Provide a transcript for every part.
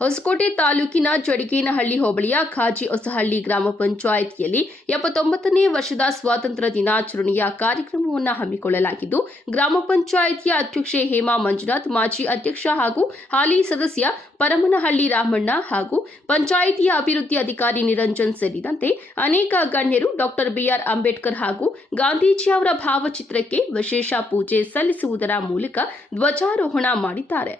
ಹೊಸಕೋಟೆ ತಾಲೂಕಿನ ಚಡಿಗೇನಹಳ್ಳಿ ಹೋಬಳಿಯ ಖಾಜಿ ಹೊಸಹಳ್ಳಿ ಗ್ರಾಮ ಪಂಚಾಯಿತಿಯಲ್ಲಿ 79ನೇ ವರ್ಷದ ಸ್ವಾತಂತ್ರ್ಯ ದಿನಾಚರಣೆಯ ಕಾರ್ಯಕ್ರಮವನ್ನು ಹಮ್ಮಿಕೊಳ್ಳಲಾಗಿದ್ದು, ಗ್ರಾಮ ಪಂಚಾಯಿತಿಯ ಅಧ್ಯಕ್ಷೆ ಹೇಮಾ ಮಂಜುನಾಥ್, ಮಾಜಿ ಅಧ್ಯಕ್ಷ ಹಾಗೂ ಹಾಲಿ ಸದಸ್ಯ ಪರಮನಹಳ್ಳಿ ರಾಮಣ್ಣ ಹಾಗೂ ಪಂಚಾಯಿತಿಯ ಅಭಿವೃದ್ಧಿ ಅಧಿಕಾರಿ ನಿರಂಜನ್ ಸೇರಿದಂತೆ ಅನೇಕ ಗಣ್ಯರು ಡಾಕ್ಟರ್ ಬಿಆರ್ ಅಂಬೇಡ್ಕರ್ ಹಾಗೂ ಗಾಂಧೀಜಿ ಅವರ ಭಾವಚಿತ್ರಕ್ಕೆ ವಿಶೇಷ ಪೂಜೆ ಸಲ್ಲಿಸುವುದರ ಮೂಲಕ ಧ್ವಜಾರೋಹಣ ಮಾಡಿದ್ದಾರೆ.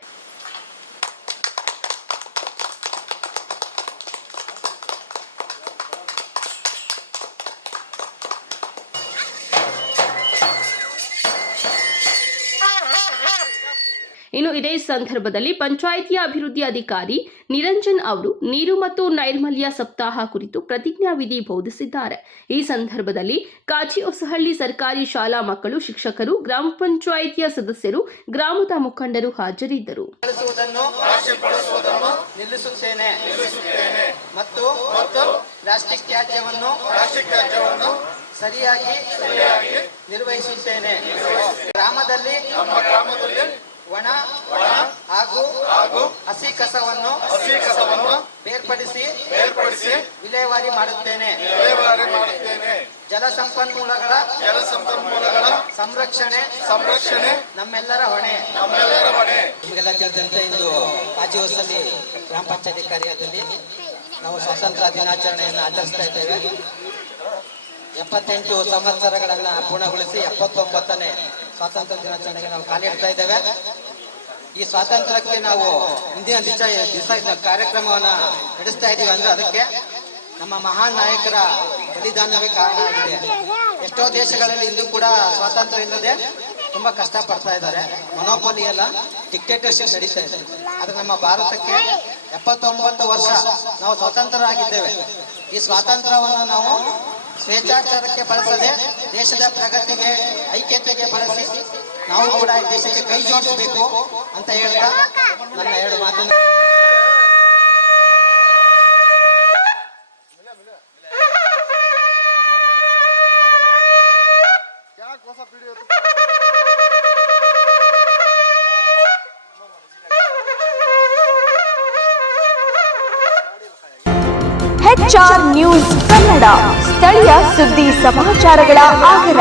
ಇನ್ನು ಇದೇ ಸಂದರ್ಭದಲ್ಲಿ ಪಂಚಾಯಿತಿಯ ಅಭಿವೃದ್ಧಿ ಅಧಿಕಾರಿ ನಿರಂಜನ್ ಅವರು ನೀರು ಮತ್ತು ನೈರ್ಮಲ್ಯ ಸಪ್ತಾಹ ಕುರಿತು ಪ್ರತಿಜ್ಞಾವಿಧಿ ಬೋಧಿಸಿದ್ದಾರೆ. ಈ ಸಂದರ್ಭದಲ್ಲಿ ಖಾಜಿ ಹೊಸಹಳ್ಳಿ ಸರ್ಕಾರಿ ಶಾಲಾ ಮಕ್ಕಳು, ಶಿಕ್ಷಕರು, ಗ್ರಾಮ ಪಂಚಾಯಿತಿಯ ಸದಸ್ಯರು, ಗ್ರಾಮದ ಮುಖಂಡರು ಹಾಜರಿದ್ದರು. ಮತ್ತು ಪ್ಲಾಸ್ಟಿಕ್ ತ್ಯಾಜ್ಯವನ್ನು ಸರಿಯಾಗಿ ನಿರ್ವಹಿಸುತ್ತೇನೆ. ಗ್ರಾಮದಲ್ಲಿ ಒಣ ಹಾಗೂ ಹಸಿ ಕಸವನ್ನು ಬೇರ್ಪಡಿಸಿ ವಿಲೇವಾರಿ ಮಾಡುತ್ತೇನೆ. ಜಲಸಂಪನ್ಮೂಲಗಳ ಸಂರಕ್ಷಣೆ ನಮ್ಮೆಲ್ಲರ ಹೊಣೆ. ನಿಮಗೆಲ್ಲ ತಿಳಿದಂತೆ ಇಂದು ಖಾಜಿ ಹೊಸಹಳ್ಳಿ ಗ್ರಾಮ ಪಂಚಾಯತಿ ಕಾರ್ಯಾಲಯದಲ್ಲಿ ನಾವು ಸ್ವಾತಂತ್ರ್ಯ ದಿನಾಚರಣೆಯನ್ನು ಆಚರಿಸ್ತಾ ಇದ್ದೇವೆ. 78 ಸಂವತ್ಸರಗಳನ್ನು ಪೂರ್ಣಗೊಳಿಸಿ 79ನೇ ಸ್ವಾತಂತ್ರ್ಯ ದಿನಾಚರಣೆಗೆ ನಾವು ಕಾಲಿಡ್ತಾ ಇದ್ದೇವೆ. ಈ ಸ್ವಾತಂತ್ರ್ಯಕ್ಕೆ ನಾವು ಇಂದಿನ ದಿವಸ ಕಾರ್ಯಕ್ರಮವನ್ನು ನಡೆಸ್ತಾ ಇದ್ದೀವಿ ಅಂದ್ರೆ ಅದಕ್ಕೆ ನಮ್ಮ ಮಹಾನ್ ನಾಯಕರ ಬಲಿದಾನವೇ ಕಾರಣ ಆಗಿದೆ. ಎಷ್ಟೋ ದೇಶಗಳಲ್ಲಿ ಇಂದು ಕೂಡ ಸ್ವಾತಂತ್ರ್ಯ ಇಲ್ಲದೆ ತುಂಬಾ ಕಷ್ಟ ಪಡ್ತಾ ಇದ್ದಾರೆ. ಮೊನೋಪೊಲಿ ಎಲ್ಲ ಡಿಕ್ಟೇಟರ್ಶಿಪ್ ನಡೀತಾ ಇದೆ. ಆದ್ರೆ ನಮ್ಮ ಭಾರತಕ್ಕೆ 79 ವರ್ಷ ನಾವು ಸ್ವತಂತ್ರರಾಗಿದ್ದೇವೆ. ಈ ಸ್ವಾತಂತ್ರ್ಯವನ್ನು ನಾವು ಸ್ವೇಚ್ಛಾಚಾರಕ್ಕೆ ಬಳಸದೆ ದೇಶದ ಪ್ರಗತಿಗೆ, ಐಕ್ಯತೆಗೆ ಬಳಸಿ ನಾವು ಕೂಡ ಈ ದೇಶಕ್ಕೆ ಕೈ ಜೋಡಿಸಬೇಕು ಅಂತ ಹೇಳ್ತಾ ನನ್ನ 2 ಮಾತನ್ನು HR ನ್ಯೂಸ್ ಕನ್ನಡ, ಸ್ಥಳೀಯ ಸುದ್ದಿ ಸಮಾಚಾರಗಳ ಆಗರ.